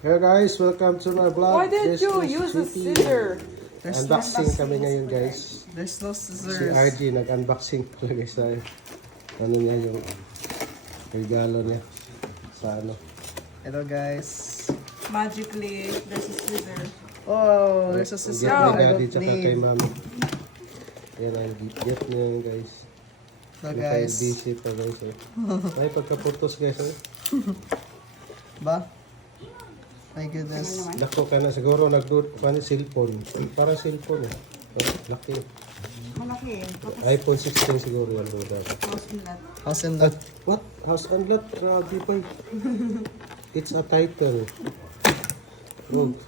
Hey guys, welcome to my vlog. Why did This you is use a Chippy. scissor? Unboxing kami ngayon guys. There's no Si scissors. RG nag-unboxing talaga sa ano niya yung regalo niya sa ano. Hello guys. Magically, there's a scissor. Oh, there's a scissor. Gift I ni daddy don't tsaka kay need. mami. Yan ang gift niya yun guys. Hello Guys. guys. Busy pa guys. Ay pagkaputos guys. Ba? My goodness. Lako ka na siguro nagdoon pa ni cellphone. Para cellphone eh. Laki. Malaki. iPhone 16 siguro yan bro. House and lot. What? House and lot? Grabe pa. It's a title. Look.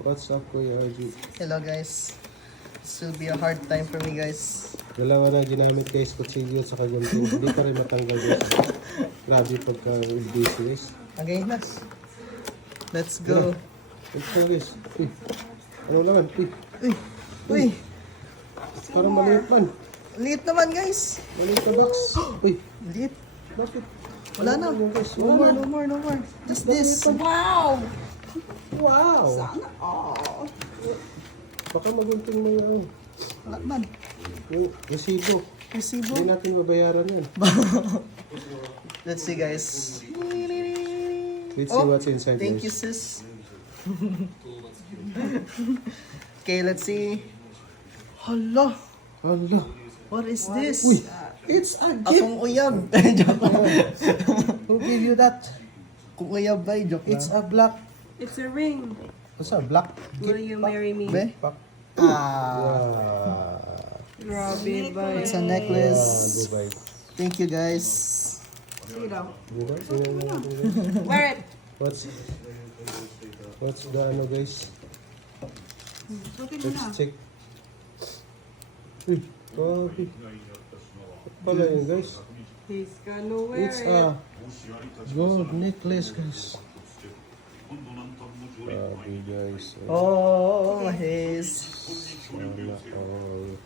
What's up, Kuya RG? Hello guys. This will be a hard time for me guys. Dalawa na ginamit guys, kutsilyo at saka ganito. Hindi pa rin matanggal guys. Grabe pagka business. Okay, let's go. Ito guys. Uy. Ano naman? Uy. Uy, Parang maliit man. liit naman guys. Maliit na box. Uy. Liit. Bakit? Wala na. Ano guys? No more, no more, no more. Just this. Wow! Wow! Sana all. Baka magunting mga Wala man. yung resibo. Resibo. Hindi natin mabayaran yan. Let's see guys. Let's see what's inside Thank you guys. sis. Okay, let's see. Hala. Hala. What is this? Uy. It's a gift. Akong uyab. Joke lang. Who gave you that? Kung uyab ba, joke lang. It's a black. It's a ring. What's a black? Will you marry me? Be? Pak. Ah. Grabe ba? It's a Ah, necklace. Dubai. Thank you guys. Sige daw. Dubai? Wear it. What's the ano guys? Sukin mo na. Let's check. Uy, grabe. Ano pala yun guys? He's gonna wear It's it. a gold necklace guys. Grabe guys. Oh, his. Sana all.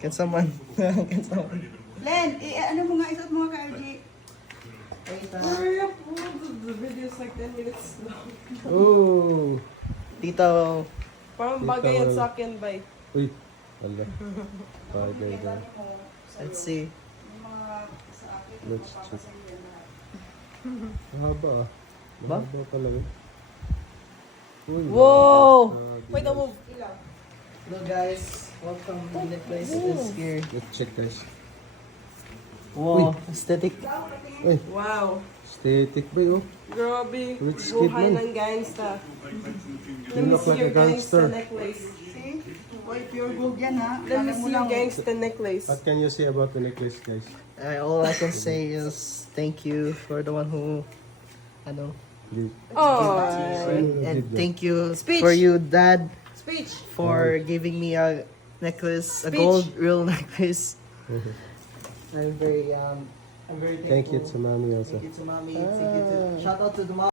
Can someone? Can someone? Len, ano mo nga isot mo ka, RG? Hurry up. The video's like 10 minutes long. Oh! Tito. Parang bagay yan sa akin, bay. Uy! Wala. Bagay daw. Let's see. Let's check. Mahaba ah. Ba? Mahaba talaga. Uy, Whoa! grabe, Wait, I'll guys. move. Hello guys. Welcome to the necklace is here. Let's check guys. Wow, aesthetic. Uy! Wow. Aesthetic ba yun? Grabe. Rich kid Buhay man. ng gangsta. Let You me look see like your a gangster. gangsta necklace. See? Oy, pure gold yan ha. Let me Kala mo see your lang. gangsta necklace. What can you say about the necklace guys? All I can say is thank you for the one who, ano, Oh. and thank you Speech. for you, Dad, Speech. for giving me a necklace, a Speech. gold real necklace. I'm very Thank you thankful. to mommy also. Thank you to mommy. Thank you to shout out to the mom.